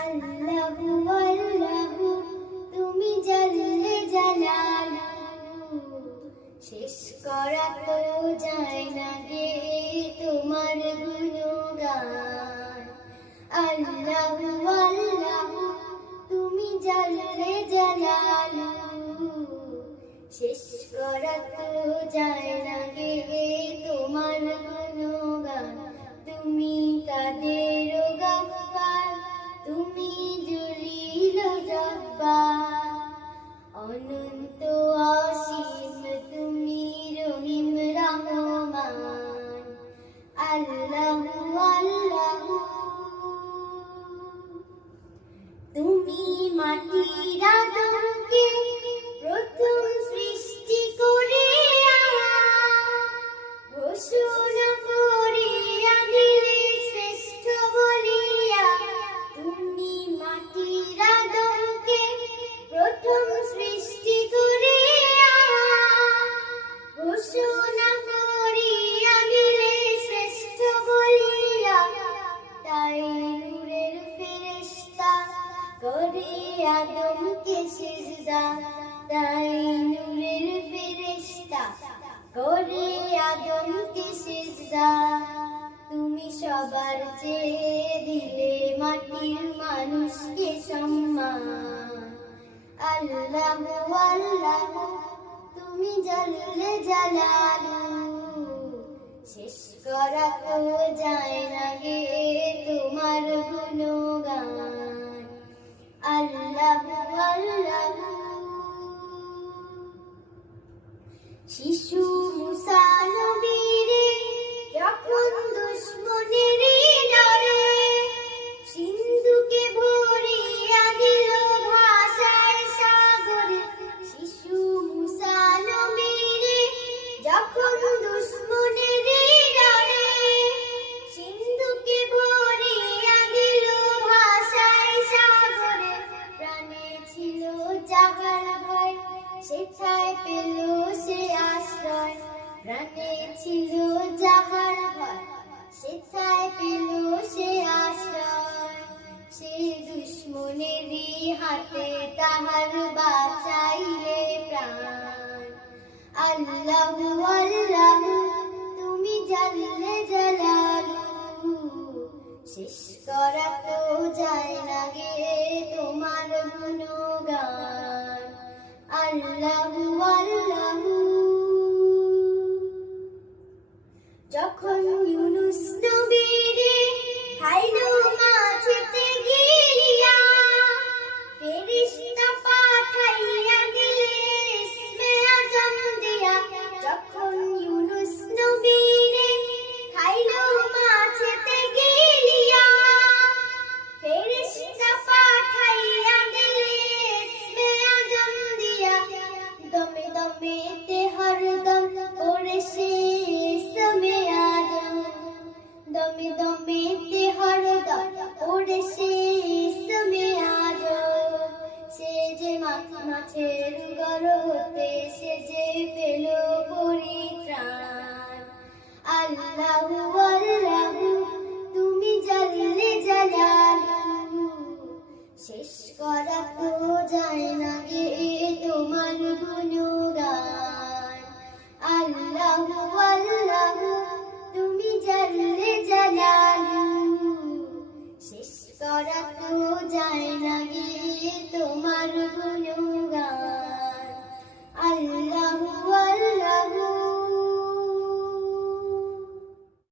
আল্লাহু আল্লাহু তুমি জাল্লে জালালু, শেষ করা তো যায় না গে তোমার গুণগান। আল্লাহু আল্লাহু তুমি জাল্লে জালালু, শেষ করা তো যায় না গে তোমার গুণগান। তুমি কাদের গফফার, তুমি জলিল জব্বার, অনন্ত অসীম তুমি রহিম রহমান। আল্লাহু আল্লাহু তুমি মাটির আদমকে প্রথম সৃষ্টি করে ঘোষণা করিয়া দিলে শ্রেষ্ঠ বলিয়া। তুমি মাটির আদমকে প্রথম সৃষ্টি করে ঘোষণা করিয়া দিলে শ্রেষ্ঠ বলিয়া। তাই নূরের ফেরেশতা করে আদমকে সিজদা, তাই নূরের ফেরেশতা করে আদমকে সিজদা। তুমি সবার চেয়ে দিলে মাটির মানুষকে সম্মান। আল্লাহু আল্লাহু তুমি জাল্লে জালালু, শেষ করা তো যায় না গে তোমার গুণগান। আল্লাহু আল্লাহু শিশু মুসা নবীরে যখন দুশমনের ডরে সিন্ধুকে ভরিয়া দিল ভাষায় সাগরে। শিশু মুসা নবীরে যখন দুশমনের ডরে সিন্ধুকে ভরিয়া দিল ভাষায় সাগরে। প্রাণে ছিল জাগার ভয়, সেথায় পেল সে আশ্রয়। প্রাণে ছিল যাহার ভয়, সেথায় পেল সে আশ্রয়। সে দুশমনেরই হাতে তাহার বাঁচাইলে প্রাণ। আল্লাহু আল্লাহু তুমি জাল্লে জালালু, শেষ করা তো যায় না গে তোমার গুণগান। আল্লাহু আল্লাহু যখন ইউনুস নবীরে খাইলো মাছেতে গিলিয়া, ফেরেশতা পাঠাইয়া দিলে ইসমে আজম দিয়া। যখন ইউনুস নবীরে খাইলো মাছেতে গিলিয়া, ফেরেশতা পাঠাইয়া দিলে ইসমে আজম দিয়া। দমে দমেতে হরদম ওরে সে ইসমে আজম, দমে দমেতে হরদম ওরে সে ইসমে আজম। সে যে মাছের গর্ভতে সে যে পেল পরিত্রাণ। আল্লাহু আল্লাহু তুমি জাল্লে জালালু, শেষ করা তো যায় না গে তোমার গুণগান। আল্লাহু আল্লাহু তুমি জাল্লে জালালু, শেষ করা তো যায় না গে